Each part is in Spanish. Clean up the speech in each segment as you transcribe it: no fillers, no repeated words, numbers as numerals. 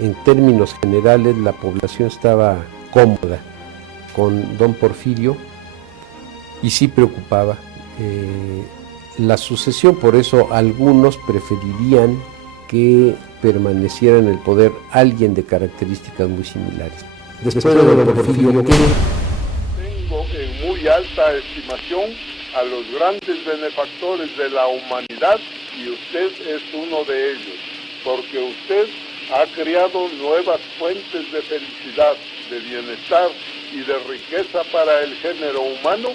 en términos generales la población estaba cómoda con don Porfirio y sí preocupaba la sucesión, por eso algunos preferirían que permaneciera en el poder alguien de características muy similares. Después de don Porfirio, ¿qué? Tengo en muy alta estimación a los grandes benefactores de la humanidad y usted es uno de ellos, porque usted ha creado nuevas fuentes de felicidad, de bienestar y de riqueza para el género humano,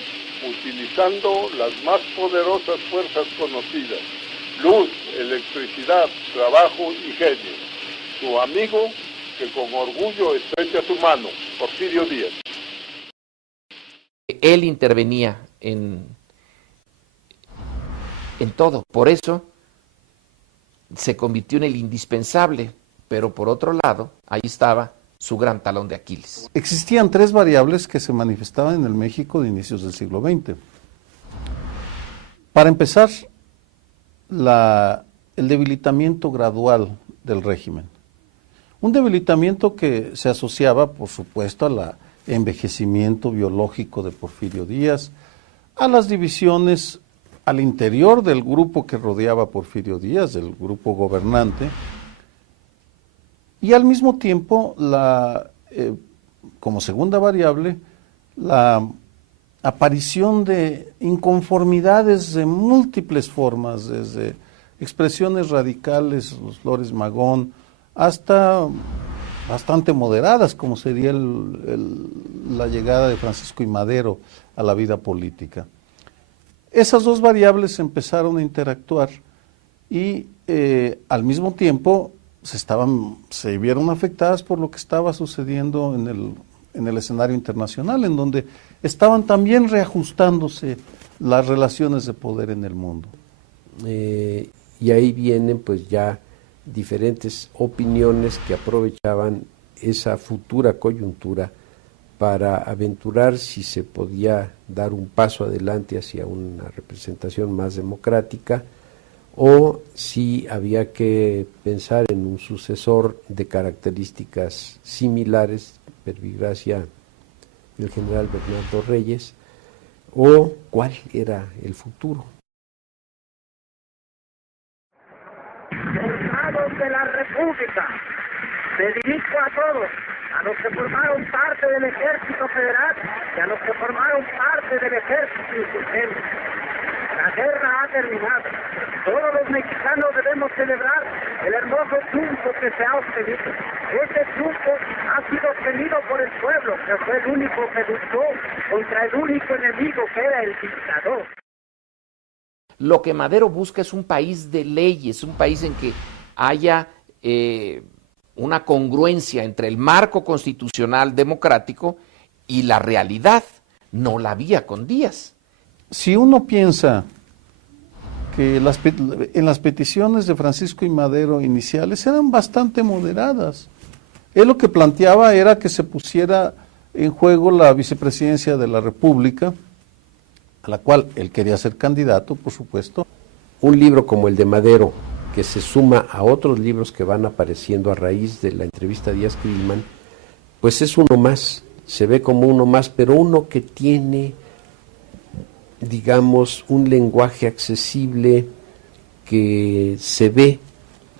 utilizando las más poderosas fuerzas conocidas: luz, electricidad, trabajo y genio. Su amigo, que con orgullo estrecha su mano, Porfirio Díaz. Él intervenía en todo, por eso se convirtió en el indispensable, pero por otro lado, ahí estaba su gran talón de Aquiles. Existían tres variables que se manifestaban en el México de inicios del siglo XX. Para empezar, el debilitamiento gradual del régimen. Un debilitamiento que se asociaba, por supuesto, al envejecimiento biológico de Porfirio Díaz, a las divisiones al interior del grupo que rodeaba a Porfirio Díaz, del grupo gobernante, y al mismo tiempo, como segunda variable, la aparición de inconformidades de múltiples formas, desde expresiones radicales, los Flores Magón, hasta bastante moderadas, como sería la llegada de Francisco I. Madero a la vida política. Esas dos variables empezaron a interactuar y al mismo tiempo se vieron afectadas por lo que estaba sucediendo en el escenario internacional, en donde estaban también reajustándose las relaciones de poder en el mundo. Y ahí vienen pues ya diferentes opiniones que aprovechaban esa futura coyuntura para aventurar si se podía dar un paso adelante hacia una representación más democrática o si había que pensar en un sucesor de características similares, verbigracia el general Bernardo Reyes, o cuál era el futuro. Soldados de la República, me dirijo a todos, a los que formaron parte del Ejército Federal y a los que formaron parte del Ejército Insurgente. La guerra ha terminado. Todos los mexicanos debemos celebrar el hermoso triunfo que se ha obtenido. Este triunfo ha sido obtenido por el pueblo, que fue el único que luchó contra el único enemigo que era el dictador. Lo que Madero busca es un país de leyes, un país en que haya una congruencia entre el marco constitucional democrático y la realidad. No la había con Díaz. Si uno piensa que en las peticiones de Francisco I. Madero iniciales eran bastante moderadas, él lo que planteaba era que se pusiera en juego la vicepresidencia de la República, a la cual él quería ser candidato, por supuesto. Un libro como el de Madero, que se suma a otros libros que van apareciendo a raíz de la entrevista a Díaz-Krillman, pues es uno más, se ve como uno más, pero uno que tiene, digamos, un lenguaje accesible, que se ve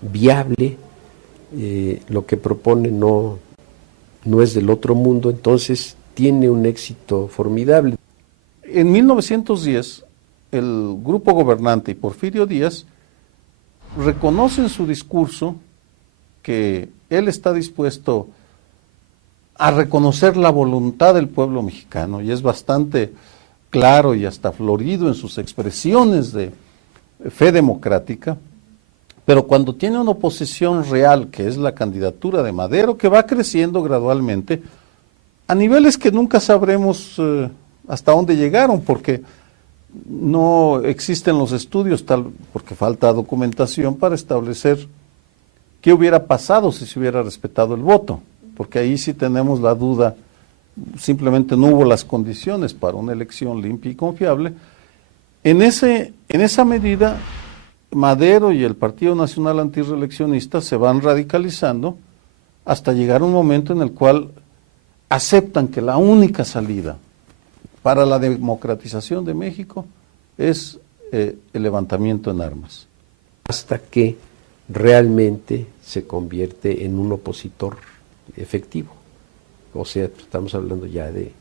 viable, lo que propone no es del otro mundo, entonces tiene un éxito formidable. En 1910, el grupo gobernante y Porfirio Díaz reconoce en su discurso que él está dispuesto a reconocer la voluntad del pueblo mexicano, y es bastante claro y hasta florido en sus expresiones de fe democrática, pero cuando tiene una oposición real, que es la candidatura de Madero, que va creciendo gradualmente, a niveles que nunca sabremos hasta dónde llegaron, porque no existen los estudios, porque falta documentación para establecer qué hubiera pasado si se hubiera respetado el voto, porque ahí sí tenemos la duda, simplemente no hubo las condiciones para una elección limpia y confiable. En esa medida, Madero y el Partido Nacional Antirreeleccionista se van radicalizando hasta llegar a un momento en el cual aceptan que la única salida para la democratización de México es el levantamiento en armas. Hasta que realmente se convierte en un opositor efectivo. O sea, estamos hablando ya de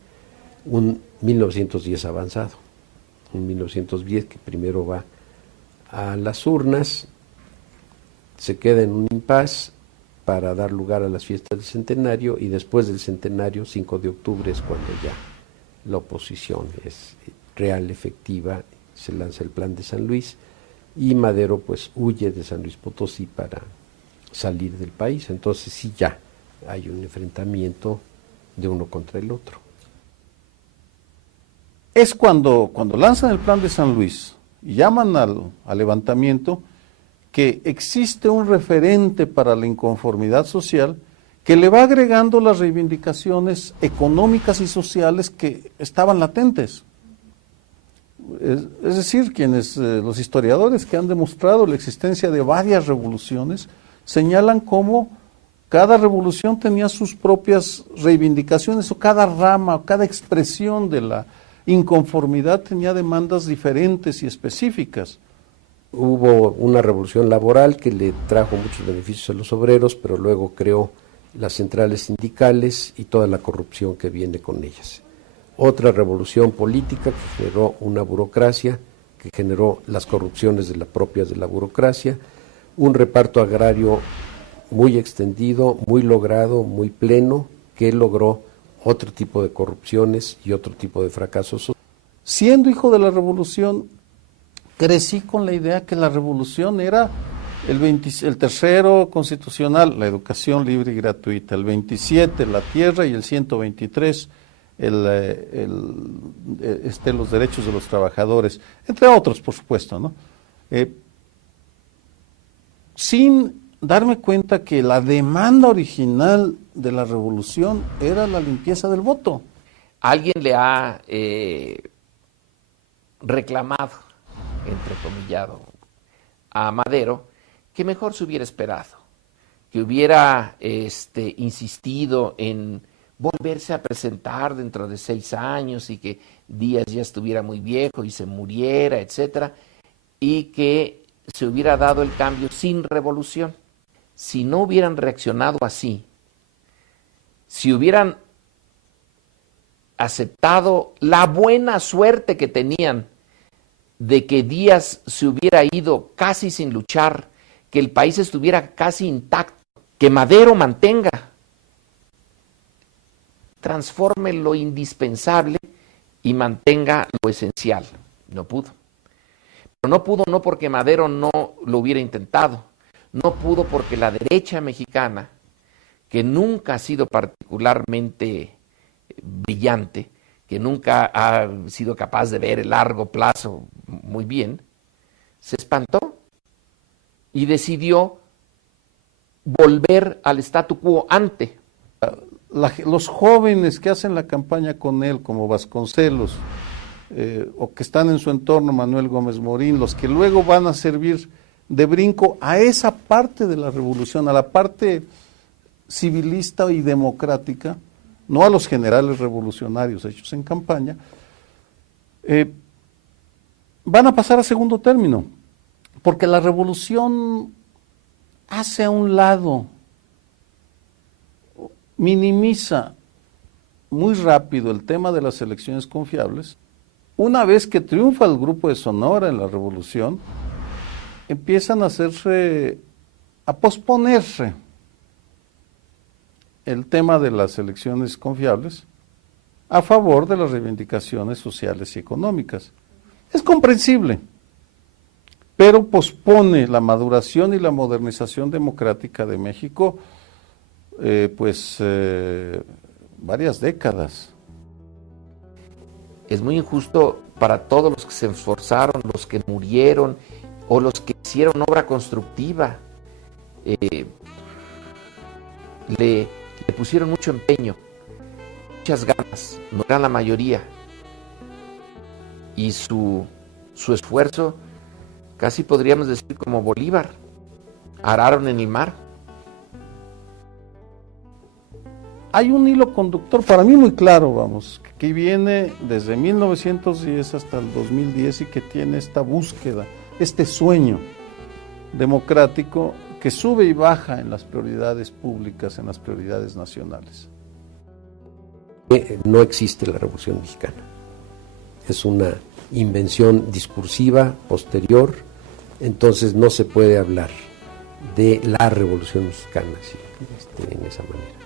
un 1910 avanzado, un 1910 que primero va a las urnas, se queda en un impasse para dar lugar a las fiestas del centenario, y después del centenario, 5 de octubre, es cuando ya la oposición es real, efectiva, se lanza el Plan de San Luis, y Madero pues huye de San Luis Potosí para salir del país. Entonces sí, ya hay un enfrentamiento de uno contra el otro. Es cuando lanzan el Plan de San Luis y llaman al levantamiento, que existe un referente para la inconformidad social que le va agregando las reivindicaciones económicas y sociales que estaban latentes. Es decir, los historiadores que han demostrado la existencia de varias revoluciones señalan cómo cada revolución tenía sus propias reivindicaciones, o cada rama, o cada expresión de la inconformidad tenía demandas diferentes y específicas. Hubo una revolución laboral que le trajo muchos beneficios a los obreros, pero luego creó las centrales sindicales y toda la corrupción que viene con ellas. Otra revolución política que generó una burocracia, que generó las corrupciones propias de la burocracia, un reparto agrario muy extendido, muy logrado, muy pleno, que logró otro tipo de corrupciones y otro tipo de fracasos. Siendo hijo de la revolución, crecí con la idea que la revolución era el tercero constitucional, la educación libre y gratuita, el 27, la tierra, y el 123, los derechos de los trabajadores, entre otros, por supuesto, ¿no? Sin darme cuenta que la demanda original de la revolución era la limpieza del voto. Alguien le ha reclamado, entrecomillado, a Madero, que mejor se hubiera esperado, que hubiera insistido en volverse a presentar dentro de 6 años, y que Díaz ya estuviera muy viejo y se muriera, etcétera, y que se hubiera dado el cambio sin revolución. Si no hubieran reaccionado así, si hubieran aceptado la buena suerte que tenían de que Díaz se hubiera ido casi sin luchar, que el país estuviera casi intacto, que Madero mantenga, transforme lo indispensable y mantenga lo esencial. No pudo. Pero no pudo no porque Madero no lo hubiera intentado, no pudo porque la derecha mexicana, que nunca ha sido particularmente brillante, que nunca ha sido capaz de ver el largo plazo muy bien, se espantó y decidió volver al statu quo ante. Los jóvenes que hacen la campaña con él, como Vasconcelos, o que están en su entorno, Manuel Gómez Morín, los que luego van a servir de brinco a esa parte de la revolución, a la parte civilista y democrática, no a los generales revolucionarios hechos en campaña, van a pasar a segundo término, porque la revolución hace a un lado, minimiza muy rápido el tema de las elecciones confiables. Una vez que triunfa el Grupo de Sonora en la revolución, empiezan a posponerse el tema de las elecciones confiables a favor de las reivindicaciones sociales y económicas. Es comprensible, pero pospone la maduración y la modernización democrática de México varias décadas. Es muy injusto para todos los que se esforzaron, los que murieron o los que hicieron obra constructiva. Le pusieron mucho empeño, muchas ganas, no eran la mayoría. Y su esfuerzo, casi podríamos decir como Bolívar, araron en el mar. hay un hilo conductor para mí muy claro, vamos, que viene desde 1910 hasta el 2010 y que tiene esta búsqueda, este sueño democrático que sube y baja en las prioridades públicas, en las prioridades nacionales. No existe la Revolución Mexicana. Es una invención discursiva posterior, entonces no se puede hablar de la Revolución Mexicana así, en esa manera.